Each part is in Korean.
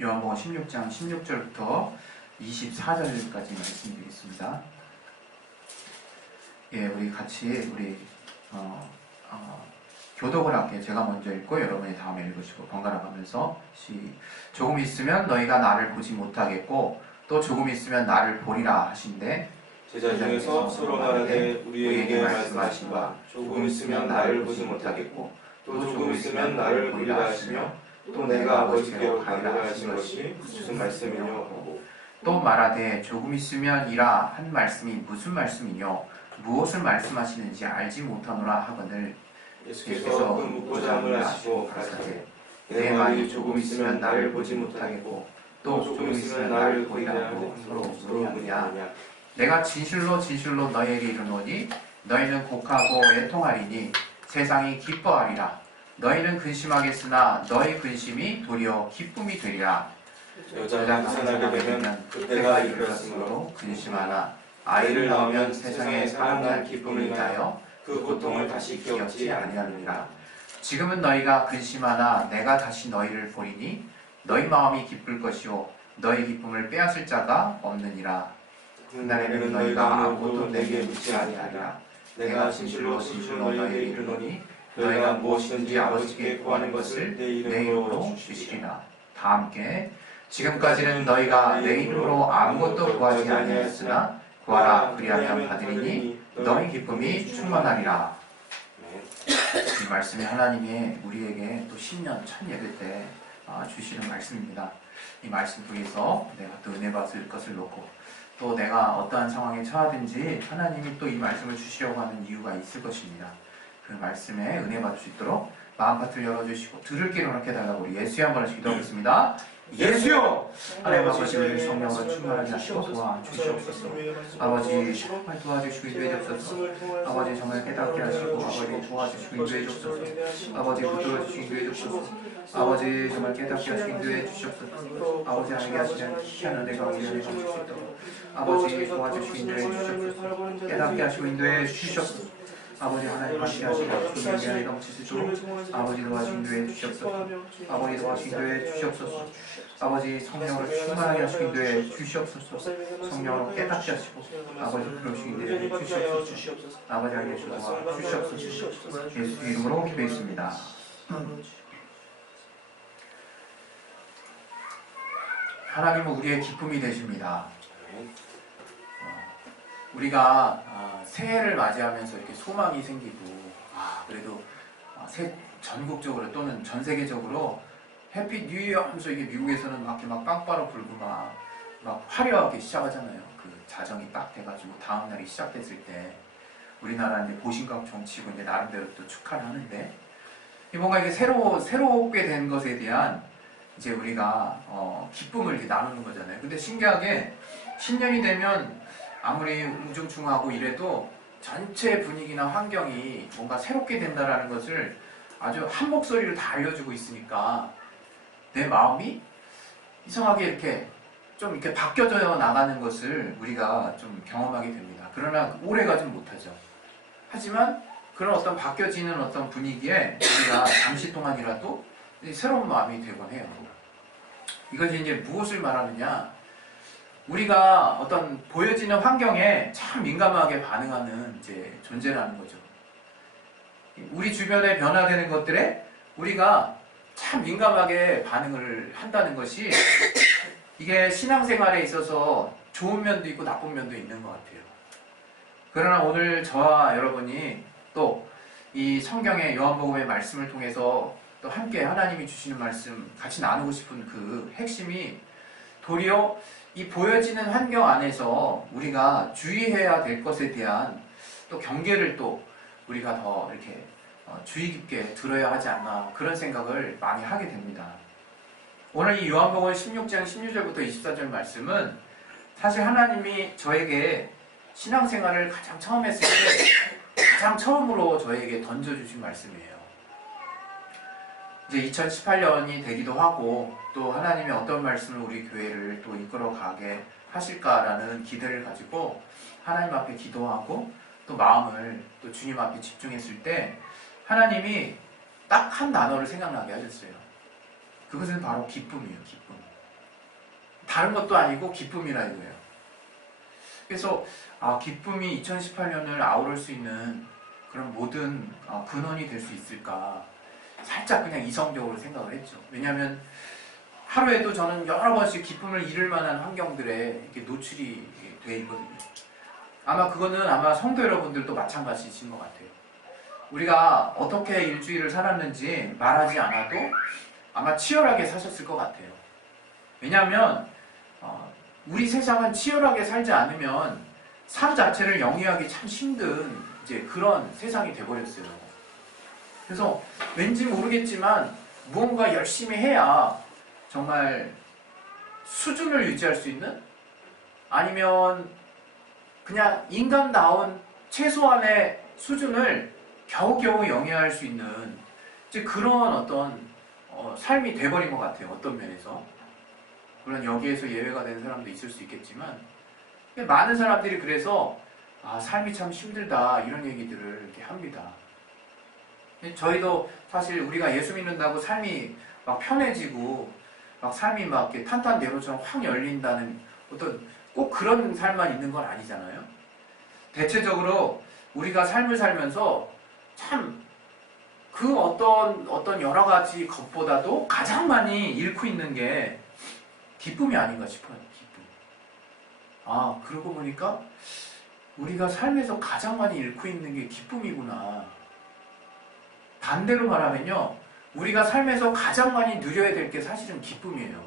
요한복음 16장 16절부터 24절까지 말씀드리겠습니다. 예, 우리 같이 교독을 할게요. 제가 먼저 읽고 여러분이 다음에 읽으시고 번갈아 가면서 조금 있으면 너희가 나를 보지 못하겠고 또 조금 있으면 나를 보리라 하신대. 제자 중에서 서로 말하되 우리에게 말씀하신 바 조금 있으면 나를 보지 못하겠고 또 조금 있으면 나를 보리라 하시며 또 내가 아버지께로 가리라 하신 것이 무슨 말씀이뇨 하고 또 말하되 조금 있으면이라 한 말씀이 무슨 말씀이뇨 무엇을 말씀하시는지 알지 못하노라 하거늘. 예수께서 그 묻고자 하시고 가라사대 내 말이 조금 있으면 나를 보지 못하겠고 또 조금 있으면 나를 보리라 하고 서로 문의하느냐. 내가 진실로 진실로 너희에게 이르노니 너희는 곡하고 애통하리니 세상이 기뻐하리라. 너희는 근심하겠으나 너희 근심이 도리어 기쁨이 되리라. 여자가 태어나게 되면 그때가 이르렀으므로 근심하나 아이를 낳으면 세상에 사랑난 기쁨을 인하여 그 고통을 다시 기억지 아니하느니라. 지금은 너희가 근심하나 내가 다시 너희를 보리니 너희 마음이 기쁠 것이요 너희 기쁨을 빼앗을 자가 없느니라. 그날에는 너희가 아무것도 내게 묻지 아니하리라. 내가 진실로 진실로 너희에게 이르노니 너희가 무엇이든지 아버지께 구하는 것을 내 이름으로 주시리라. 다 함께 지금까지는 너희가 내 이름으로 아무것도 구하지 아니하였으나 구하라 그리하면 받으리니 너희 기쁨이 충만하리라. 이 말씀이 하나님이 우리에게 또 신년 첫 예배 때 주시는 말씀입니다. 이 말씀 속에서 내가 또 은혜 받을 것을 놓고 또 내가 어떠한 상황에 처하든지 하나님이 또 이 말씀을 주시려고 하는 이유가 있을 것입니다. 그 말씀에 은혜 받을 수 있도록 마음밭을 열어주시고 들을 길을 허락해 달라고 우리 예수의 한 번씩 기도하겠습니다. 예수여! 하나님 아버지 우리 성령으로 충만하게 하시고 도와주시옵소서. 아버지 정말 도와주시고 인도해 주옵소서. 아버지 정말 깨닫게 하시고 아버지 도와주시고 인도해 주옵소서. 아버지 붙들어 주시고 인도해 주옵소서. 아버지 정말 깨닫게 하시고 인도해 주시옵소서. 아버지 알게 하시는 희한 은혜가 우리에게 주실 수 있도록 아버지 도와주시고 인도해 주시옵소서. 깨닫게 하시고 인도해 주시옵소서. 아버지 하나님 함께 하시고 주님의 안에 넘치시도록 아버지 도와주시고 인도해 주시옵소서. 아버지 도와주시고 인도해 주시옵소서. 아버지 성령으로 충만하게 하시고 인도해 주시옵소서. 성령으로 깨닫게 하시고 아버지 그러시고 인도해 주시옵소서. 아버지 알게 하시고 주시옵소서. 예수 이름으로 기도했습니다. 하나님은 우리의 기쁨이 되십니다. 우리가 새해를 맞이하면서 이렇게 소망이 생기고 그래도 전국적으로 또는 전 세계적으로 해피 뉴 이어 하면서 이게 미국에서는 막 빵빠로 불고 막 화려하게 시작하잖아요. 그 자정이 딱 돼가지고 다음 날이 시작됐을 때 우리나라는 이제 보신각종 치고 이제 나름대로 또 축하를 하는데 뭔가 이게 새롭게 된 것에 대한 이제 우리가 기쁨을 이렇게 나누는 거잖아요. 근데 신기하게 신년이 되면 아무리 우중충하고 이래도 전체 분위기나 환경이 뭔가 새롭게 된다라는 것을 아주 한 목소리로 다 알려주고 있으니까 내 마음이 이상하게 이렇게 좀 이렇게 바뀌어져 나가는 것을 우리가 좀 경험하게 됩니다. 그러나 오래 가진 못하죠. 하지만 그런 어떤 바뀌어지는 어떤 분위기에 우리가 잠시 동안이라도 새로운 마음이 되곤 해요. 이것이 이제 무엇을 말하느냐? 우리가 어떤 보여지는 환경에 참 민감하게 반응하는 이제 존재라는 거죠. 우리 주변에 변화되는 것들에 우리가 참 민감하게 반응을 한다는 것이 이게 신앙생활에 있어서 좋은 면도 있고 나쁜 면도 있는 것 같아요. 그러나 오늘 저와 여러분이 또 이 성경의 요한복음의 말씀을 통해서 또 함께 하나님이 주시는 말씀 같이 나누고 싶은 그 핵심이 도리어 이 보여지는 환경 안에서 우리가 주의해야 될 것에 대한 또 경계를 또 우리가 더 이렇게 주의 깊게 들어야 하지 않나 그런 생각을 많이 하게 됩니다. 오늘 이 요한복음 16장 16절부터 24절 말씀은 사실 하나님이 저에게 신앙생활을 가장 처음 했을 때 가장 처음으로 저에게 던져주신 말씀이에요. 이제 2018년이 되기도 하고 또 하나님이 어떤 말씀을 우리 교회를 또 이끌어가게 하실까라는 기대를 가지고 하나님 앞에 기도하고 또 마음을 또 주님 앞에 집중했을 때 하나님이 딱 한 단어를 생각나게 하셨어요. 그것은 바로 기쁨이에요. 기쁨. 다른 것도 아니고 기쁨이라 이거예요. 그래서 기쁨이 2018년을 아우를 수 있는 그런 모든 근원이 될 수 있을까 살짝 그냥 이성적으로 생각을 했죠. 왜냐하면 하루에도 저는 여러 번씩 기쁨을 잃을 만한 환경들에 이렇게 노출이 돼 있거든요. 그거는 성도 여러분들도 마찬가지이신 것 같아요. 우리가 어떻게 일주일을 살았는지 말하지 않아도 아마 치열하게 사셨을 것 같아요. 왜냐하면 우리 세상은 치열하게 살지 않으면 삶 자체를 영위하기 참 힘든 이제 그런 세상이 돼버렸어요. 그래서 왠지 모르겠지만 무언가 열심히 해야 정말 수준을 유지할 수 있는, 아니면 그냥 인간다운 최소한의 수준을 겨우겨우 영위할 수 있는 이제 그런 어떤 삶이 돼버린 것 같아요. 어떤 면에서. 물론 여기에서 예외가 되는 사람도 있을 수 있겠지만 많은 사람들이 그래서 삶이 참 힘들다 이런 얘기들을 이렇게 합니다. 저희도 사실 우리가 예수 믿는다고 삶이 막 편해지고 막 삶이 막 이렇게 탄탄대로처럼 확 열린다는 어떤 꼭 그런 삶만 있는 건 아니잖아요. 대체적으로 우리가 삶을 살면서 참 그 어떤 여러 가지 것보다도 가장 많이 잃고 있는 게 기쁨이 아닌가 싶어요. 기쁨. 그러고 보니까 우리가 삶에서 가장 많이 잃고 있는 게 기쁨이구나. 반대로 말하면요, 우리가 삶에서 가장 많이 누려야 될 게 사실은 기쁨이에요.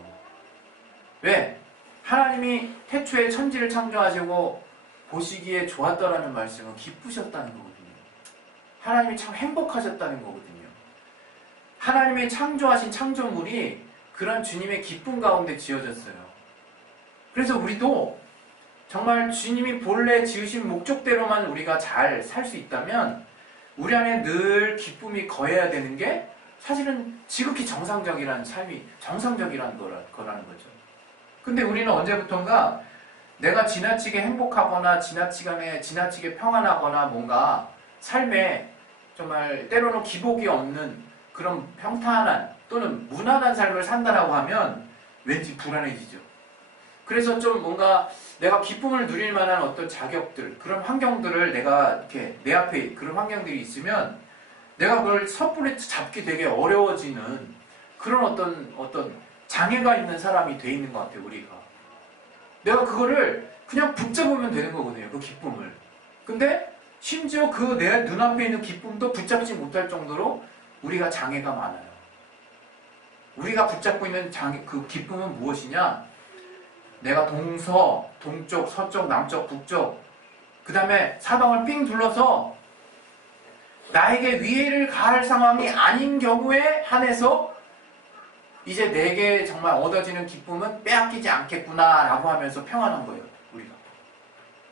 왜? 하나님이 태초에 천지를 창조하시고 보시기에 좋았다라는 말씀은 기쁘셨다는 거거든요. 하나님이 참 행복하셨다는 거거든요. 하나님의 창조하신 창조물이 그런 주님의 기쁨 가운데 지어졌어요. 그래서 우리도 정말 주님이 본래 지으신 목적대로만 우리가 잘 살 수 있다면 우리 안에 늘 기쁨이 거해야 되는 게 사실은 지극히 정상적이라는 삶이 정상적이라는 거라는 거죠. 근데 우리는 언제부턴가 내가 지나치게 행복하거나 지나치게 평안하거나 뭔가 삶에 정말 때로는 기복이 없는 그런 평탄한 또는 무난한 삶을 산다라고 하면 왠지 불안해지죠. 그래서 좀 뭔가 내가 기쁨을 누릴 만한 어떤 자격들, 그런 환경들을 내가 이렇게 내 앞에 그런 환경들이 있으면 내가 그걸 섣불리 잡기 되게 어려워지는 그런 어떤 장애가 있는 사람이 돼 있는 것 같아요, 우리가. 내가 그거를 그냥 붙잡으면 되는 거거든요, 그 기쁨을. 근데 심지어 그 내 눈앞에 있는 기쁨도 붙잡지 못할 정도로 우리가 장애가 많아요. 우리가 붙잡고 있는 그 기쁨은 무엇이냐? 내가 동쪽, 서쪽, 남쪽, 북쪽, 그 다음에 사방을 삥 둘러서 나에게 위해를 가할 상황이 아닌 경우에 한해서 이제 내게 정말 얻어지는 기쁨은 빼앗기지 않겠구나 라고 하면서 평안한 거예요, 우리가.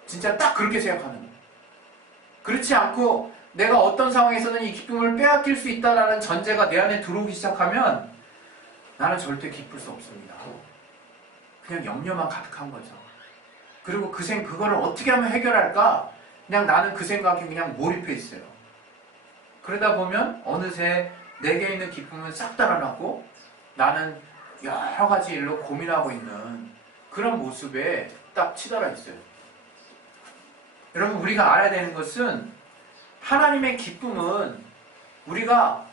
진짜 딱 그렇게 생각하는 거예요. 그렇지 않고 내가 어떤 상황에서는 이 기쁨을 빼앗길 수 있다라는 전제가 내 안에 들어오기 시작하면 나는 절대 기쁠 수 없습니다. 그냥 염려만 가득한 거죠. 그리고 그거를 어떻게 하면 해결할까? 그냥 나는 그 생각에 그냥 몰입해 있어요. 그러다 보면 어느새 내게 있는 기쁨은 싹 달아나고 나는 여러 가지 일로 고민하고 있는 그런 모습에 딱 치달아 있어요. 여러분, 우리가 알아야 되는 것은 하나님의 기쁨은 우리가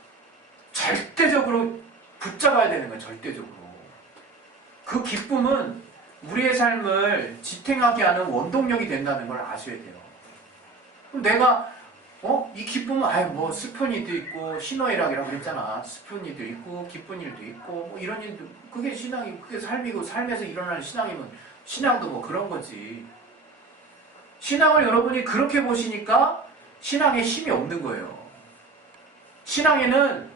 절대적으로 붙잡아야 되는 거예요. 절대적으로. 그 기쁨은 우리의 삶을 지탱하게 하는 원동력이 된다는 걸 아셔야 돼요. 그럼 내가 이 기쁨은 뭐 슬픈 일도 있고 신어일학이라고 그랬잖아. 슬픈 일도 있고 기쁜 일도 있고 뭐 이런 일도, 그게 신앙이고 그게 삶이고, 삶에서 일어나는 신앙이면 신앙도 뭐 그런 거지. 신앙을 여러분이 그렇게 보시니까 신앙에 힘이 없는 거예요. 신앙에는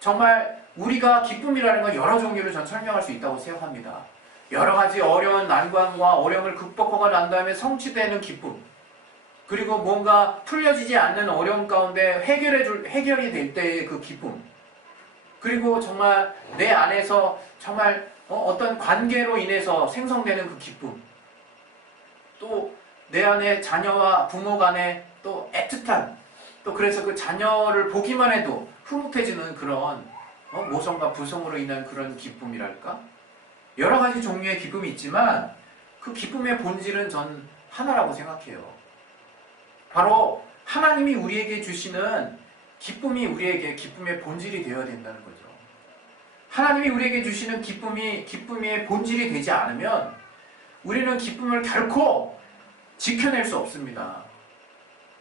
정말 우리가 기쁨이라는 건 여러 종류로 전 설명할 수 있다고 생각합니다. 여러 가지 어려운 난관과 어려움을 극복하고 난 다음에 성취되는 기쁨, 그리고 뭔가 풀려지지 않는 어려움 가운데 해결이 될 때의 그 기쁨, 그리고 정말 내 안에서 정말 어떤 관계로 인해서 생성되는 그 기쁨, 또 내 안에 자녀와 부모 간에 또 애틋한, 또 그래서 그 자녀를 보기만 해도 흐뭇해지는 그런 모성과 부성으로 인한 그런 기쁨이랄까? 여러 가지 종류의 기쁨이 있지만 그 기쁨의 본질은 전 하나라고 생각해요. 바로 하나님이 우리에게 주시는 기쁨이 우리에게 기쁨의 본질이 되어야 된다는 거죠. 하나님이 우리에게 주시는 기쁨의 본질이 되지 않으면 우리는 기쁨을 결코 지켜낼 수 없습니다.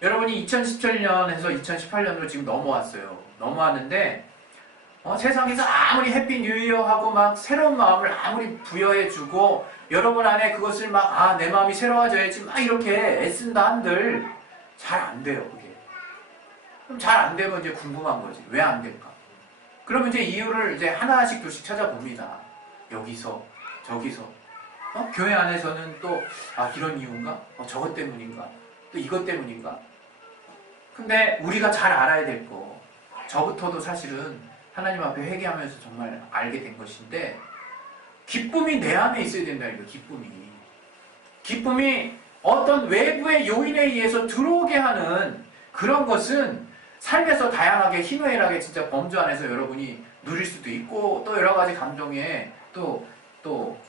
여러분이 2017년에서 2018년으로 지금 넘어왔어요. 넘어왔는데 세상에서 아무리 해피 뉴 이어 하고 막 새로운 마음을 아무리 부여해주고 여러분 안에 그것을 막 내 마음이 새로워져야지 막 이렇게 애쓴다 한들 잘 안 돼요. 그게. 그럼 잘 안 되면 이제 궁금한 거지. 왜 안 될까? 그러면 이제 이유를 이제 하나씩 둘씩 찾아봅니다. 여기서 저기서 교회 안에서는 또 이런 이유인가? 저것 때문인가? 또 이것 때문인가? 근데 우리가 잘 알아야 될 거, 저부터도 사실은 하나님 앞에 회개하면서 정말 알게 된 것인데, 기쁨이 내 안에 있어야 된다. 이거 기쁨이 어떤 외부의 요인에 의해서 들어오게 하는 그런 것은 삶에서 다양하게 희노애락에 진짜 범주 안에서 여러분이 누릴 수도 있고 또 여러 가지 감정에 또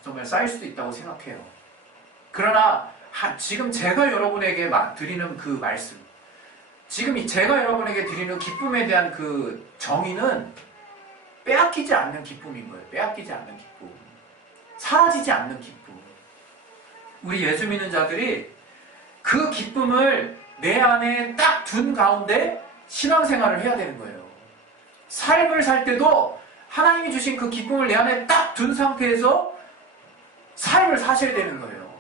정말 쌓일 수도 있다고 생각해요. 그러나 지금 제가 여러분에게 드리는 그 말씀, 지금 제가 여러분에게 드리는 기쁨에 대한 그 정의는 빼앗기지 않는 기쁨인 거예요. 빼앗기지 않는 기쁨. 사라지지 않는 기쁨. 우리 예수 믿는 자들이 그 기쁨을 내 안에 딱 둔 가운데 신앙생활을 해야 되는 거예요. 삶을 살 때도 하나님이 주신 그 기쁨을 내 안에 딱 둔 상태에서 삶을 사셔야 되는 거예요.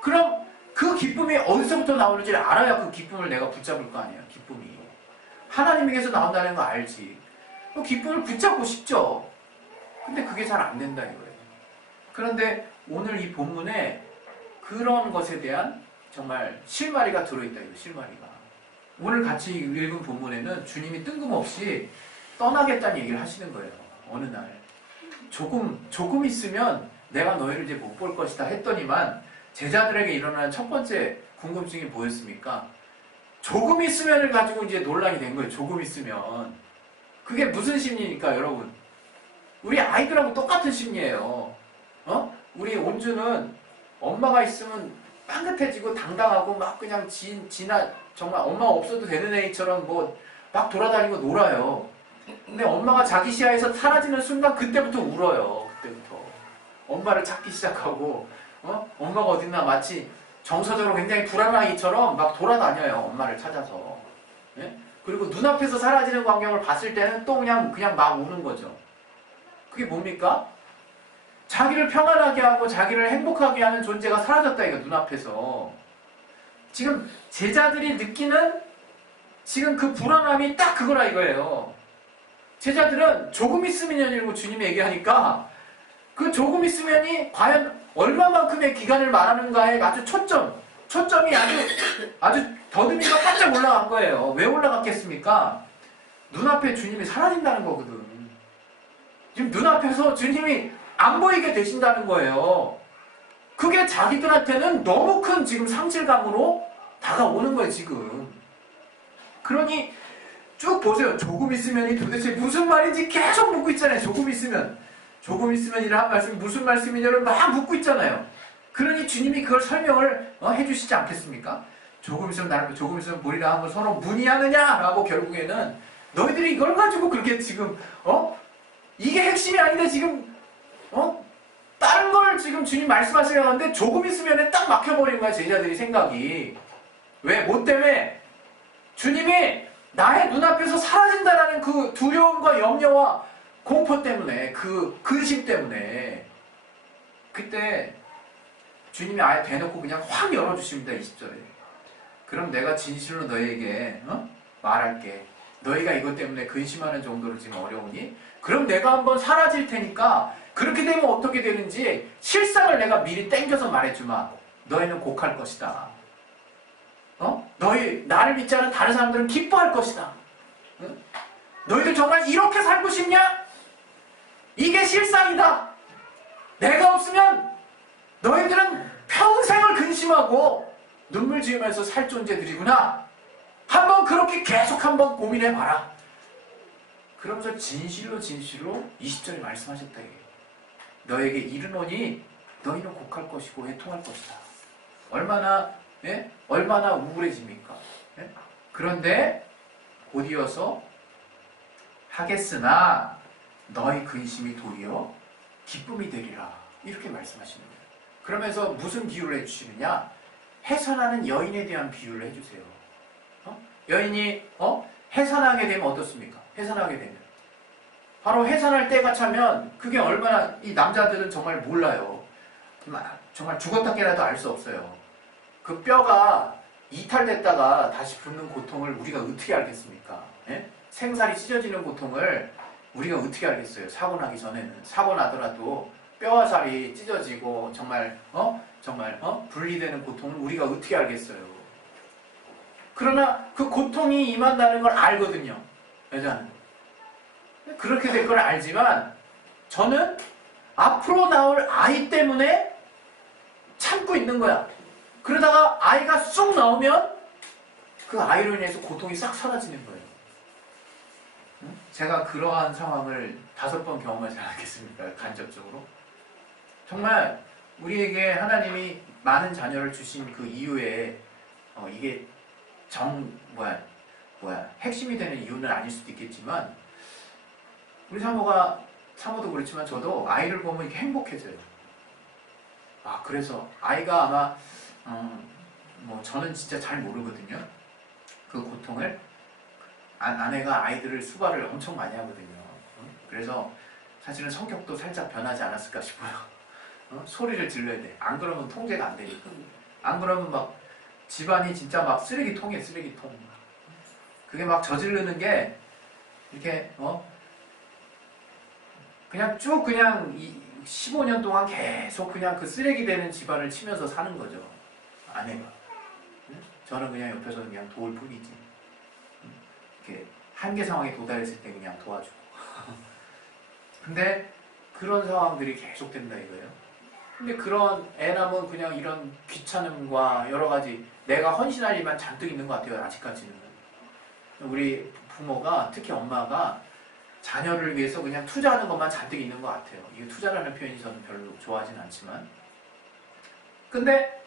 그럼 그 기쁨이 어디서부터 나오는지를 알아야 그 기쁨을 내가 붙잡을 거 아니에요. 기쁨이 하나님에게서 나온다는 거 알지. 그 기쁨을 붙잡고 싶죠. 근데 그게 잘 안 된다 이거예요. 그런데 오늘 이 본문에 그런 것에 대한 정말 실마리가 들어있다 이거. 실마리가 오늘 같이 읽은 본문에는 주님이 뜬금없이 떠나겠다는 얘기를 하시는 거예요. 어느 날 조금 있으면 내가 너희를 이제 못 볼 것이다 했더니만 제자들에게 일어나는 첫 번째 궁금증이 뭐였습니까? 조금 있으면을 가지고 이제 논란이 된 거예요. 조금 있으면. 그게 무슨 심리입니까, 여러분? 우리 아이들하고 똑같은 심리예요. 우리 온주는 엄마가 있으면 빵긋해지고 당당하고 막 그냥 정말 엄마가 없어도 되는 애처럼 뭐 막 돌아다니고 놀아요. 근데 엄마가 자기 시야에서 사라지는 순간 그때부터 울어요. 그때부터. 엄마를 찾기 시작하고, 엄마가 어딨나 마치 정서적으로 굉장히 불안한 아이처럼 막 돌아다녀요. 엄마를 찾아서. 예? 그리고 눈앞에서 사라지는 광경을 봤을 때는 또 그냥 막 우는 거죠. 그게 뭡니까? 자기를 평안하게 하고 자기를 행복하게 하는 존재가 사라졌다 이거 눈앞에서. 지금 제자들이 느끼는 지금 그 불안함이 딱 그거라 이거예요. 제자들은 조금 있으면이라고 주님이 얘기하니까 그 조금 있으면이 과연 얼마만큼의 기간을 말하는가에 아주 초점이 아주 더듬이가 바짝 올라간 거예요. 왜 올라갔겠습니까? 눈앞에 주님이 사라진다는 거거든. 지금 눈앞에서 주님이 안 보이게 되신다는 거예요. 그게 자기들한테는 너무 큰 지금 상실감으로 다가오는 거예요, 지금. 그러니 쭉 보세요. 조금 있으면이 도대체 무슨 말인지 계속 묻고 있잖아요. 조금 있으면이라는 말씀이 무슨 말씀이냐를 막 묻고 있잖아요. 그러니 주님이 그걸 설명을 해주시지 않겠습니까? 조금 있으면 보리라 하고 서로 문의하느냐라고 결국에는 너희들이 이걸 가지고 그렇게 지금 이게 핵심이 아닌데 지금 다른 걸 지금 주님 말씀하시려고 하는데 조금 있으면 딱 막혀버린 거야. 제자들이 생각이. 왜? 뭐 때문에? 주님이 나의 눈앞에서 사라진다라는 그 두려움과 염려와 공포 때문에, 그 근심 때문에. 그때 주님이 아예 대놓고 그냥 확 열어주십니다. 20절에. 그럼 내가 진실로 너희에게 말할게. 너희가 이것 때문에 근심하는 정도로 지금 어려우니? 그럼 내가 한번 사라질 테니까 그렇게 되면 어떻게 되는지 실상을 내가 미리 땡겨서 말해주마. 너희는 곡할 것이다. 너희 나를 믿지 않은 다른 사람들은 기뻐할 것이다. 응? 너희들 정말 이렇게 살고 싶냐? 이게 실상이다. 내가 없으면 너희들은 평생을 근심하고 눈물 지으면서 살 존재들이구나. 한번 그렇게 계속 한번 고민해봐라. 그러면서 진실로 20절에 말씀하셨다. 너에게 이르노니 너희는 곡할 것이고 애통할 것이다. 얼마나 얼마나 우울해집니까? 그런데 곧이어서 하겠으나 너희 근심이 도리어 기쁨이 되리라 이렇게 말씀하시는 거예요. 그러면서 무슨 비유를 해주시느냐? 해산하는 여인에 대한 비유를 해주세요. 여인이 해산하게 되면 어떻습니까? 해산하게 되면 바로 해산할 때가 차면 그게 얼마나 이 남자들은 정말 몰라요. 정말 죽었다 깨라도 알 수 없어요. 그 뼈가 이탈됐다가 다시 붙는 고통을 우리가 어떻게 알겠습니까? 생살이 찢어지는 고통을 우리가 어떻게 알겠어요? 사고 나기 전에는. 사고 나더라도 뼈와 살이 찢어지고 정말 분리되는 고통을 우리가 어떻게 알겠어요? 그러나 그 고통이 임한다는 걸 알거든요. 여자는. 그렇게 될 걸 알지만 저는 앞으로 나올 아이 때문에 참고 있는 거야. 그러다가 아이가 쑥 나오면 그 아이로 인해서 고통이 싹 사라지는 거예요. 제가 그러한 상황을 5번 경험하지 않았겠습니까? 간접적으로. 정말 우리에게 하나님이 많은 자녀를 주신 그 이유에 이게 핵심이 되는 이유는 아닐 수도 있겠지만 우리 사모도 그렇지만 저도 아이를 보면 이렇게 행복해져요. 그래서 아이가 아마 저는 진짜 잘 모르거든요. 그 고통을. 아내가 아이들을 수발을 엄청 많이 하거든요. 그래서 사실은 성격도 살짝 변하지 않았을까 싶어요. 소리를 질러야 돼. 안 그러면 통제가 안 되니까. 안 그러면 막 집안이 진짜 막 쓰레기통이에요. 쓰레기통. 그게 막 저지르는 게 이렇게 그냥 쭉 15년 동안 계속 그냥 그 쓰레기 되는 집안을 치면서 사는 거죠. 아내가. 저는 그냥 옆에서 그냥 도울 뿐이지. 이렇게 한계 상황에 도달했을 때 그냥 도와주고. 근데 그런 상황들이 계속 된다 이거예요. 근데 그런 애남은 그냥 이런 귀찮음과 여러 가지 내가 헌신할 일만 잔뜩 있는 것 같아요. 아직까지는. 우리 부모가 특히 엄마가 자녀를 위해서 그냥 투자하는 것만 잔뜩 있는 것 같아요. 이게 투자라는 표현이 저는 별로 좋아하진 않지만. 근데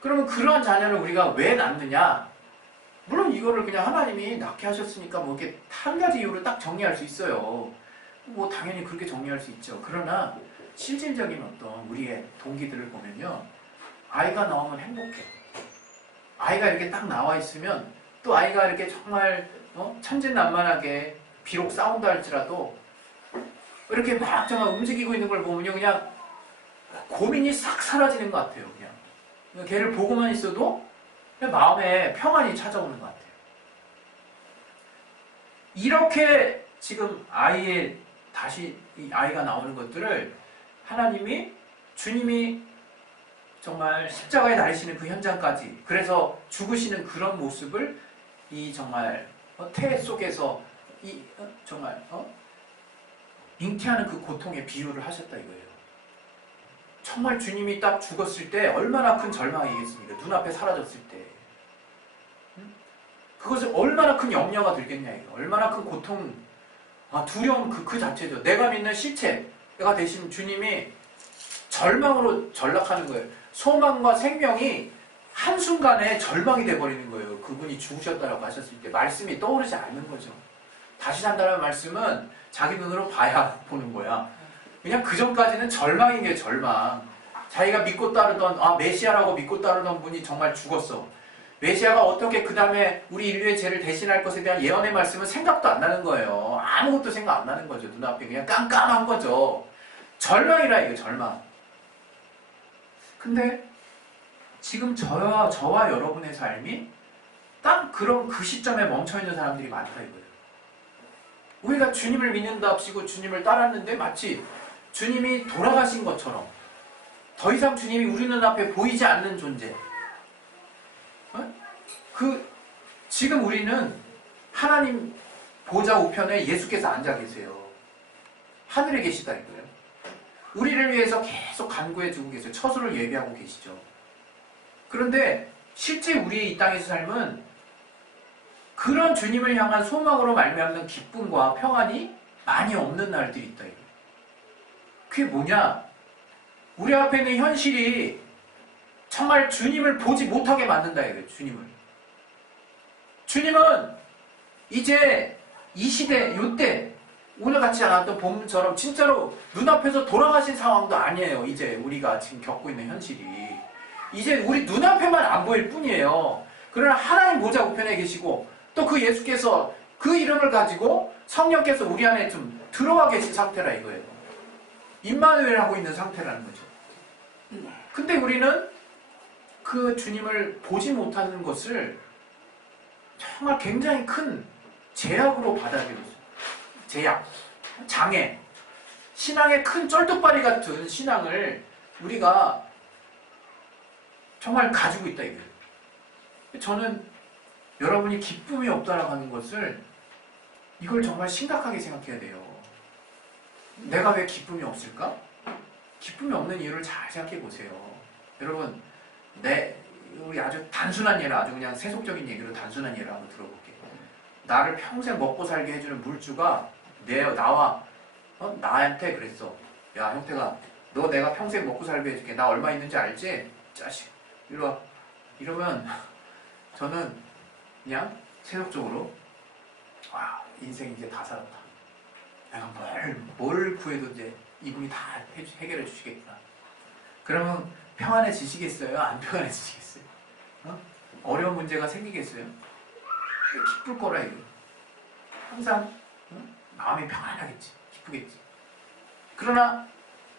그러면 그러한 자녀를 우리가 왜 낳느냐? 물론 이거를 그냥 하나님이 낳게 하셨으니까 뭐 이렇게 한 가지 이유로 딱 정리할 수 있어요. 뭐 당연히 그렇게 정리할 수 있죠. 그러나 실질적인 어떤 우리의 동기들을 보면요. 아이가 나오면 행복해. 아이가 이렇게 딱 나와 있으면 또 아이가 이렇게 정말 천진난만하게 비록 싸운다 할지라도 이렇게 막 정말 움직이고 있는 걸 보면요. 그냥 고민이 싹 사라지는 것 같아요. 그냥 걔를 보고만 있어도 그냥 마음에 평안이 찾아오는 것 같아요. 이렇게 지금 다시 이 아이가 나오는 것들을 하나님이 주님이 정말 십자가에 달리시는 그 현장까지 그래서 죽으시는 그런 모습을 이 정말 태 속에서 정말 잉태하는 그 고통에 비유를 하셨다 이거예요. 정말 주님이 딱 죽었을 때 얼마나 큰 절망이겠습니까? 눈앞에 사라졌을 때. 그것을 얼마나 큰 염려가 들겠냐 이거. 얼마나 큰 고통, 두려움 그 자체죠. 내가 믿는 실체가 되신 주님이 절망으로 전락하는 거예요. 소망과 생명이 한순간에 절망이 돼버리는 거예요. 그분이 죽으셨다고 하셨을 때 말씀이 떠오르지 않는 거죠. 다시 산다는 말씀은 자기 눈으로 봐야 보는 거야. 그냥 그 전까지는 절망인 게 절망. 자기가 믿고 따르던 메시아라고 믿고 따르던 분이 정말 죽었어. 메시아가 어떻게 그 다음에 우리 인류의 죄를 대신할 것에 대한 예언의 말씀은 생각도 안 나는 거예요. 아무것도 생각 안 나는 거죠. 눈앞에 그냥 깜깜한 거죠. 절망이라 이거 절망. 근데 지금 저와 여러분의 삶이 딱 그런 그 시점에 멈춰있는 사람들이 많다 이거예요. 우리가 주님을 믿는답시고 주님을 따랐는데 마치 주님이 돌아가신 것처럼 더 이상 주님이 우리 눈앞에 보이지 않는 존재. 지금 우리는 하나님 보좌 우편에 예수께서 앉아 계세요. 하늘에 계시다 이거예요. 우리를 위해서 계속 간구해 주고 계세요. 처소를 예비하고 계시죠. 그런데 실제 우리의 이 땅에서 삶은 그런 주님을 향한 소망으로 말미암는 기쁨과 평안이 많이 없는 날들이 있다 이거예요. 그게 뭐냐? 우리 앞에 있는 현실이 정말 주님을 보지 못하게 만든다 이거예요. 주님은 이제 이 시대, 요때 오늘 같이 나왔던 본문처럼 진짜로 눈앞에서 돌아가신 상황도 아니에요. 이제 우리가 지금 겪고 있는 현실이 이제 우리 눈앞에만 안 보일 뿐이에요. 그러나 하나님 보좌 우편에 계시고 또 그 예수께서 그 이름을 가지고 성령께서 우리 안에 좀 들어와 계신 상태라 이거예요. 임마누엘 하고 있는 상태라는 거죠. 근데 우리는 그 주님을 보지 못하는 것을 정말 굉장히 큰 제약으로 받아들이고 있어요. 제약, 장애, 신앙의 큰 쩔뚝발이 같은 신앙을 우리가 정말 가지고 있다 이거예요. 저는 여러분이 기쁨이 없다라고 하는 것을 이걸 정말 심각하게 생각해야 돼요. 내가 왜 기쁨이 없을까? 기쁨이 없는 이유를 잘 생각해 보세요. 여러분, 우리 아주 단순한 예를, 아주 그냥 세속적인 얘기로 단순한 예를 한번 들어볼게요. 나를 평생 먹고 살게 해주는 물주가 나한테 그랬어. 야, 형태가, 너 내가 평생 먹고 살게 해줄게. 나 얼마 있는지 알지? 자식, 이리 와. 이러면 저는 그냥 세속적으로 와, 인생 이제 다 살았다. 내가 뭘 구해도 이제 이분이 다 해결해 주시겠구나. 그러면 평안해지시겠어요? 안 평안해지시겠어요? 어려운 문제가 생기겠어요? 기쁠 거라 이거. 항상 마음이 평안하겠지. 기쁘겠지. 그러나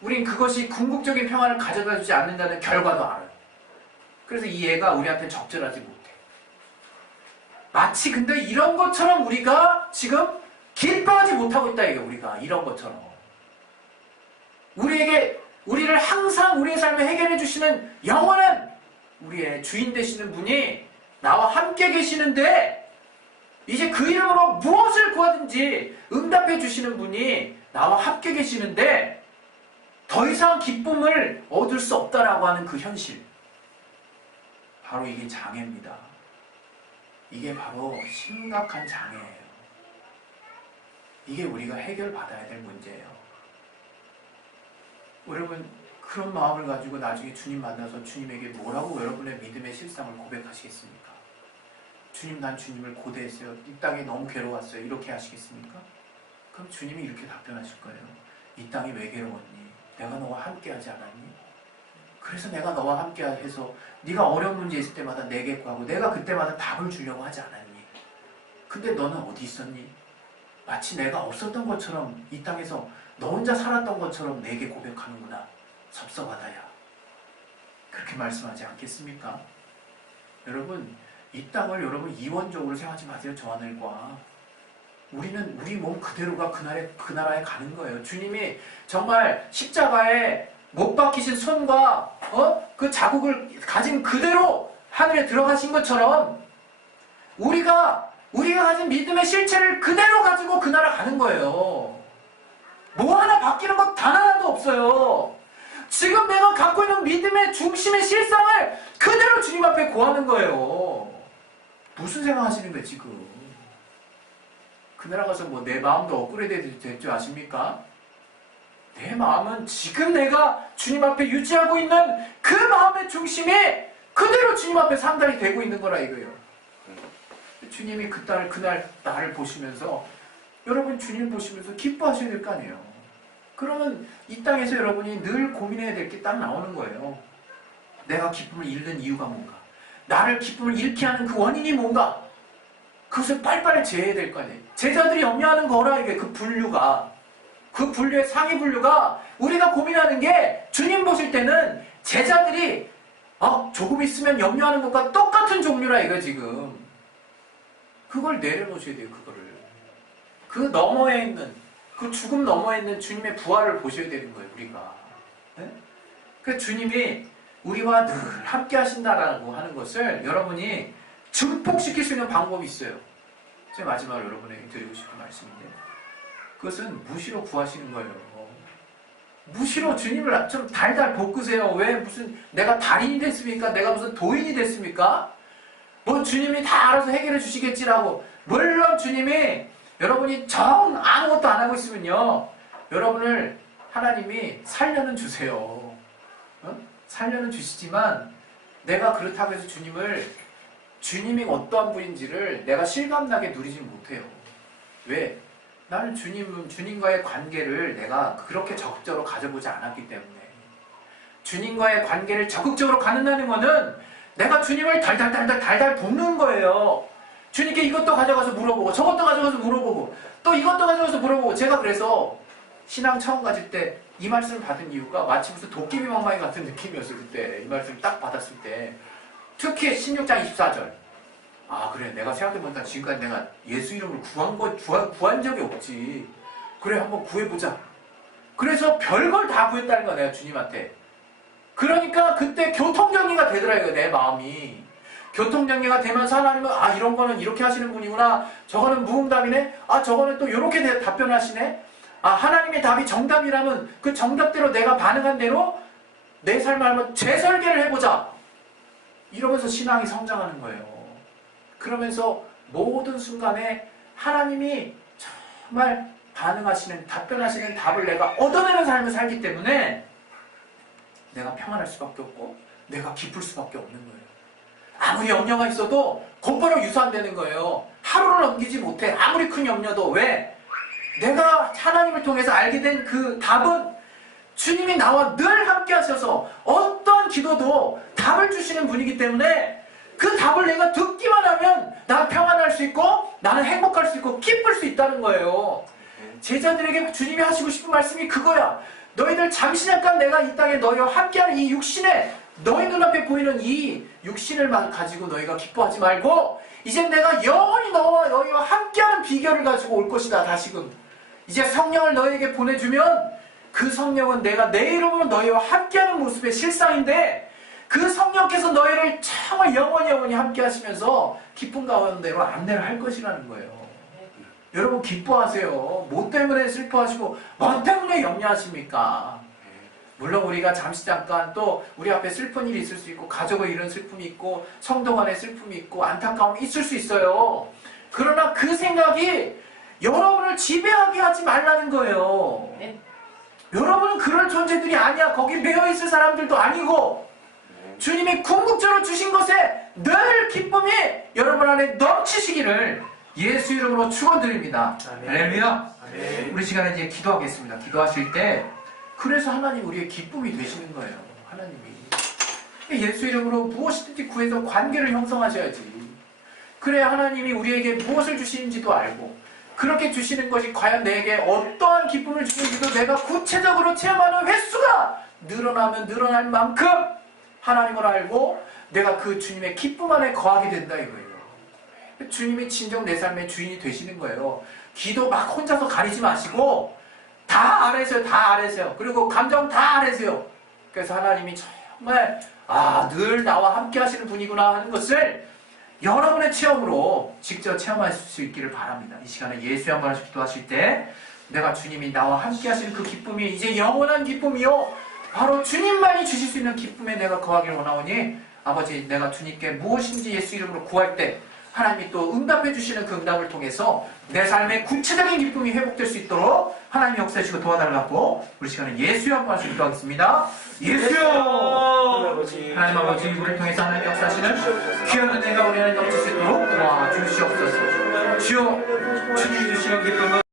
우린 그것이 궁극적인 평안을 가져다 주지 않는다는 결과도 알아요. 그래서 이 예가 우리한테 적절하지 못해. 마치 근데 이런 것처럼 우리가 지금 기뻐하지 못하고 있다 이게 우리가 이런 것처럼 우리를 항상 우리의 삶에 해결해 주시는 영원한 우리의 주인 되시는 분이 나와 함께 계시는데 이제 그 이름으로 무엇을 구하든지 응답해 주시는 분이 나와 함께 계시는데 더 이상 기쁨을 얻을 수 없다라고 하는 그 현실, 바로 이게 장애입니다. 이게 바로 심각한 장애예요. 이게 우리가 해결받아야 될 문제예요. 여러분, 그런 마음을 가지고 나중에 주님 만나서 주님에게 뭐라고 여러분의 믿음의 실상을 고백하시겠습니까? 주님, 난 주님을 고대했어요. 이 땅에 너무 괴로웠어요. 이렇게 하시겠습니까? 그럼 주님이 이렇게 답변하실 거예요. 이 땅이 왜 괴로웠니? 내가 너와 함께 하지 않았니? 그래서 내가 너와 함께 해서 네가 어려운 문제 있을 때마다 내게 구하고 내가 그때마다 답을 주려고 하지 않았니? 근데 너는 어디 있었니? 마치 내가 없었던 것처럼 이 땅에서 너 혼자 살았던 것처럼 내게 고백하는구나. 섭섭하다야. 그렇게 말씀하지 않겠습니까? 여러분, 이 땅을 여러분 이원적으로 생각하지 마세요. 저 하늘과. 우리는 우리 몸 그대로가 그 나라에 가는 거예요. 주님이 정말 십자가에 못 박히신 손과 그 자국을 가진 그대로 하늘에 들어가신 것처럼 우리가 가진 믿음의 실체를 그대로 가지고 그 나라 가는 거예요. 뭐 하나 바뀌는 것 단 하나도 없어요. 지금 내가 갖고 있는 믿음의 중심의 실상을 그대로 주님 앞에 구하는 거예요. 무슨 생각하시는 거예요 지금? 그 나라 가서 뭐 내 마음도 업그레이드 될 줄 아십니까? 내 마음은 지금 내가 주님 앞에 유지하고 있는 그 마음의 중심이 그대로 주님 앞에 상달이 되고 있는 거라 이거예요. 주님이 그날 나를 보시면서 여러분 주님 보시면서 기뻐하셔야 될 거 아니에요. 그러면 이 땅에서 여러분이 늘 고민해야 될 게 딱 나오는 거예요. 내가 기쁨을 잃는 이유가 뭔가? 나를 기쁨을 잃게 하는 그 원인이 뭔가? 그것을 빨리빨리 제해야 될 거 아니에요. 제자들이 염려하는 거라 이게 그 분류가. 그 분류의 상위 분류가 우리가 고민하는 게 주님 보실 때는 제자들이 조금 있으면 염려하는 것과 똑같은 종류라 이거 지금. 그걸 내려놓으셔야 돼요. 그거를. 그 너머에 있는 그 죽음 너머에 있는 주님의 부활을 보셔야 되는 거예요. 우리가. 네? 그 주님이 우리와 늘 함께 하신다라고 하는 것을 여러분이 증폭시킬 수 있는 방법이 있어요. 제가 마지막으로 여러분에게 드리고 싶은 말씀인데 그것은 무시로 구하시는 거예요. 무시로 주님을 좀 달달 볶으세요. 왜 무슨 내가 달인이 됐습니까? 내가 무슨 도인이 됐습니까? 뭐 주님이 다 알아서 해결해 주시겠지라고. 물론 주님이 여러분이 아무것도 안 하고 있으면요 여러분을 하나님이 살려는 주세요. 주시지만 내가 그렇다고 해서 주님이 어떠한 분인지를 내가 실감나게 누리지 못해요. 왜? 나는 주님과의 관계를 내가 그렇게 적극적으로 가져보지 않았기 때문에. 주님과의 관계를 적극적으로 갖는다는 거는 내가 주님을 달달 볶는 거예요. 주님께 이것도 가져가서 물어보고 저것도 가져가서 물어보고 또 이것도 가져가서 물어보고. 제가 그래서 신앙 처음 가질 때 이 말씀을 받은 이유가 마치 무슨 도깨비 망망이 같은 느낌이었어요. 그때 이 말씀을 딱 받았을 때 특히 16장 24절 아 그래 내가 생각해보니까 지금까지 내가 예수 이름으로 구한 적이 없지. 그래 한번 구해보자. 그래서 별걸 다 구했다는 거야 내가 주님한테. 그러니까 그때 교통정리가 되더라고요. 내 마음이 교통정리가 되면서 하나님은 아 이런 거는 이렇게 하시는 분이구나. 저거는 무응답이네. 아 저거는 또 이렇게 답변하시네. 아 하나님의 답이 정답이라면 그 정답대로 내가 반응한 대로 내 삶을 한번 재설계를 해보자. 이러면서 신앙이 성장하는 거예요. 그러면서 모든 순간에 하나님이 정말 답변하시는 답을 내가 얻어내는 삶을 살기 때문에 내가 평안할 수밖에 없고 내가 기쁠 수밖에 없는 거예요. 아무리 염려가 있어도 곧바로 유산되는 거예요. 하루를 넘기지 못해. 아무리 큰 염려도. 왜? 내가 하나님을 통해서 알게 된 그 답은 주님이 나와 늘 함께 하셔서 어떤 기도도 답을 주시는 분이기 때문에 그 답을 내가 듣기만 하면 난 평안할 수 있고 나는 행복할 수 있고 기쁠 수 있다는 거예요. 제자들에게 주님이 하시고 싶은 말씀이 그거야. 너희들 잠시 잠깐 내가 이 땅에 너희와 함께하는 이 육신에 너희 눈앞에 보이는 이 육신을 가지고 너희가 기뻐하지 말고 이제 내가 영원히 너희와 함께하는 비결을 가지고 올 것이다. 다시금 이제 성령을 너희에게 보내주면 그 성령은 내가 내 이름으로 너희와 함께하는 모습의 실상인데 그 성령께서 너희를 정말 영원히 함께 하시면서 기쁨 가운데로 안내를 할 것이라는 거예요. 여러분 기뻐하세요. 뭐 때문에 슬퍼하시고 뭐 때문에 염려하십니까? 물론 우리가 잠시 잠깐 또 우리 앞에 슬픈 일이 있을 수 있고 가족을 잃은 슬픔이 있고 성도 간의 슬픔이 있고 안타까움이 있을 수 있어요. 그러나 그 생각이 여러분을 지배하게 하지 말라는 거예요. 여러분은 그럴 존재들이 아니야. 거기 매여있을 사람들도 아니고 주님이 궁극적으로 주신 것에 늘 기쁨이 여러분 안에 넘치시기를 예수 이름으로 축원드립니다. 할렐루야. 우리 시간에 이제 기도하겠습니다. 기도하실 때 그래서 하나님 우리의 기쁨이 되시는 거예요. 하나님이 예수 이름으로 무엇이든지 구해서 관계를 형성하셔야지. 그래야 하나님이 우리에게 무엇을 주시는지도 알고 그렇게 주시는 것이 과연 내게 어떠한 기쁨을 주는지도 내가 구체적으로 체험하는 횟수가 늘어나면 늘어날 만큼 하나님을 알고 내가 그 주님의 기쁨 안에 거하게 된다 이거예요. 주님이 진정 내 삶의 주인이 되시는 거예요. 기도 막 혼자서 가리지 마시고 다 아뢰세요. 다 아뢰세요. 그리고 감정 다 아뢰세요. 그래서 하나님이 정말 늘 나와 함께 하시는 분이구나 하는 것을 여러분의 체험으로 직접 체험할 수 있기를 바랍니다. 이 시간에 예수의 한 번씩 기도하실 때 내가 주님이 나와 함께 하시는 그 기쁨이 이제 영원한 기쁨이요 바로 주님만이 주실 수 있는 기쁨에 내가 거하기를 원하오니 아버지 내가 주님께 무엇인지 예수 이름으로 구할 때 하나님이 또 응답해 주시는 그 응답을 통해서 내 삶의 구체적인 기쁨이 회복될 수 있도록 하나님 역사해 주시고 도와달라고 우리 시간에 예수의 한 번씩 기도하겠습니다. 예수여! 하나님 아버지 우리를 통해서 하나님 역사하시는 귀한 은혜가 우리 안에 넘칠 수 있도록 도와주시옵소서. 주여 주님이 주시는 기쁨은